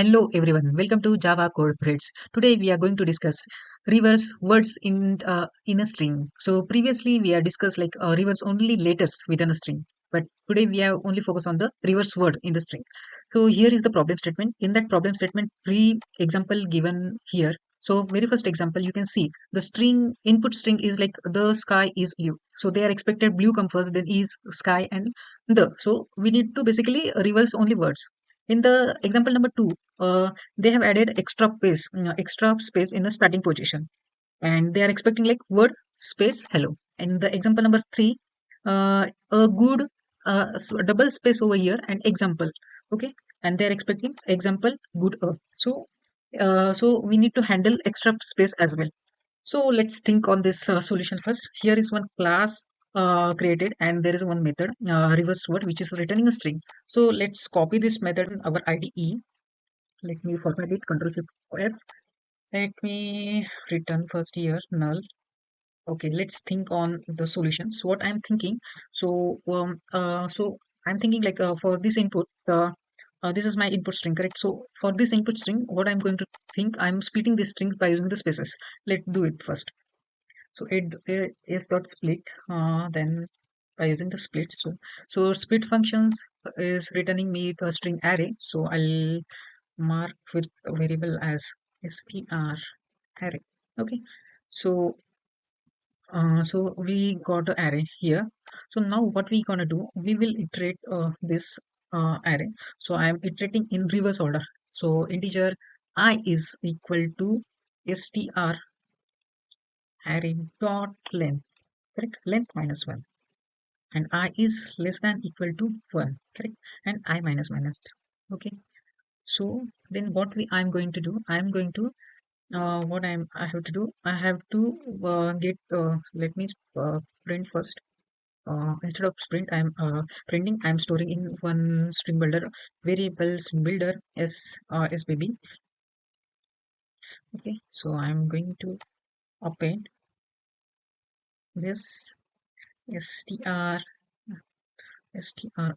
Hello everyone, welcome to Java Code Threads. Today we are going to discuss reverse words in a string. So previously we have discussed reverse only letters within a string, but today we have only focused on the reverse word in the string. So here is the problem statement. In that problem statement, example given here. So very first example, you can see the string input string is like the sky is blue. So they are expected blue comes first, then is sky and the. So we need to basically reverse only words. In the example number two, they have added extra space in the starting position, and they are expecting like word space hello. And the example number three, a good double space over here and example. Okay, and they are expecting example good. So we need to handle extra space as well. So let's think on this solution first. Here is one class created, and there is one method reverse word which is returning a string. So let's copy this method in our IDE. Let me format it, Control Shift F. Let me return first here null. Okay, let's think on the solutions. What I'm thinking. So I'm thinking for this input, this is my input string, correct? So for this input string, what I'm going to think, I'm splitting this string by using the spaces. Let's do it first. So it is dot split, then by using the split. So split functions is returning me the string array. So I'll mark with a variable as str array. Okay, so so we got the array here. So now what we gonna do, we will iterate this array. So I am iterating in reverse order. So integer I is equal to str array dot length, correct, length minus 1, and I is less than equal to 1, correct, and I minus. Okay, so then what I'm going to do, I'm going to I have to do, I have to get let me print first. Instead of sprint, I'm printing, I'm storing in one string builder variables builder sbb. Okay, so I'm going to append this str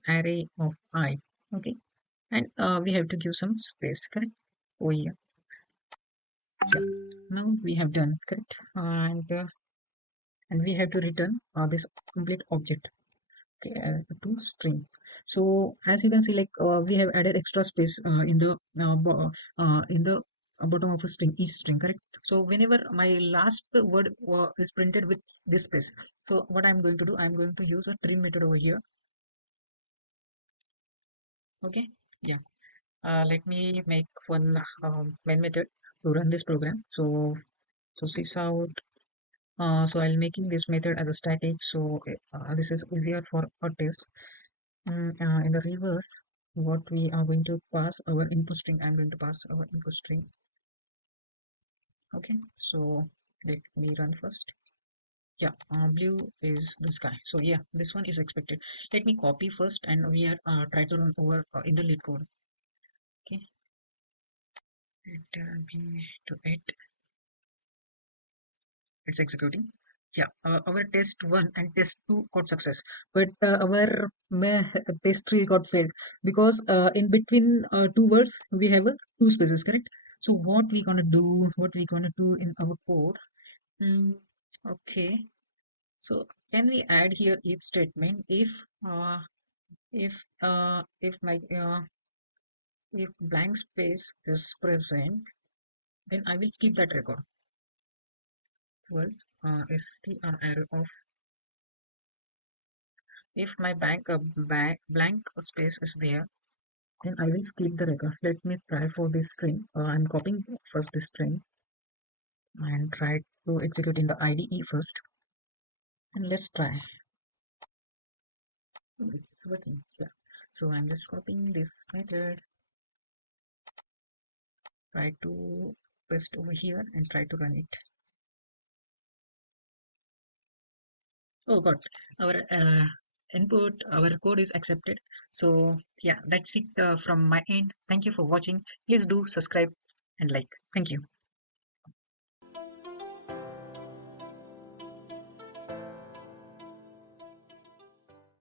array of I. Okay, and we have to give some space, correct. Oh yeah, yeah. Now we have done, correct, and we have to return this complete object, okay, to string. So as you can see, we have added extra space in the bottom of a string, each string, correct. So whenever my last word is printed with this space, so what I'm going to do, I'm going to use a trim method over here. Okay, yeah. Let me make one main method to run this program. So sys out. So I'll making this method as a static. So this is easier for a test. In the reverse, what we are going to pass our input string. I'm going to pass our input string. Okay. So let me run first. Yeah, blue is the sky. So yeah, this one is expected. Let me copy first, and we are try to run over in the lead code. Okay. Enter me to it. It's executing. Yeah, our test 1 and test 2 got success, but our test 3 got failed because in between two words we have two spaces, correct. So what we gonna do in our code. Hmm, okay, so can we add here if statement, if my if blank space is present, then I will skip that record. Well, if the array of, if my blank space is there, then I will skip the record. Let me try for this string. I'm copying first this string and try to execute in the IDE first. And let's try. It's working. Yeah. So I'm just copying this method. Try to paste over here and try to run it. Oh God, our our code is accepted. So yeah, that's it from my end. Thank you for watching. Please do subscribe and like. Thank you.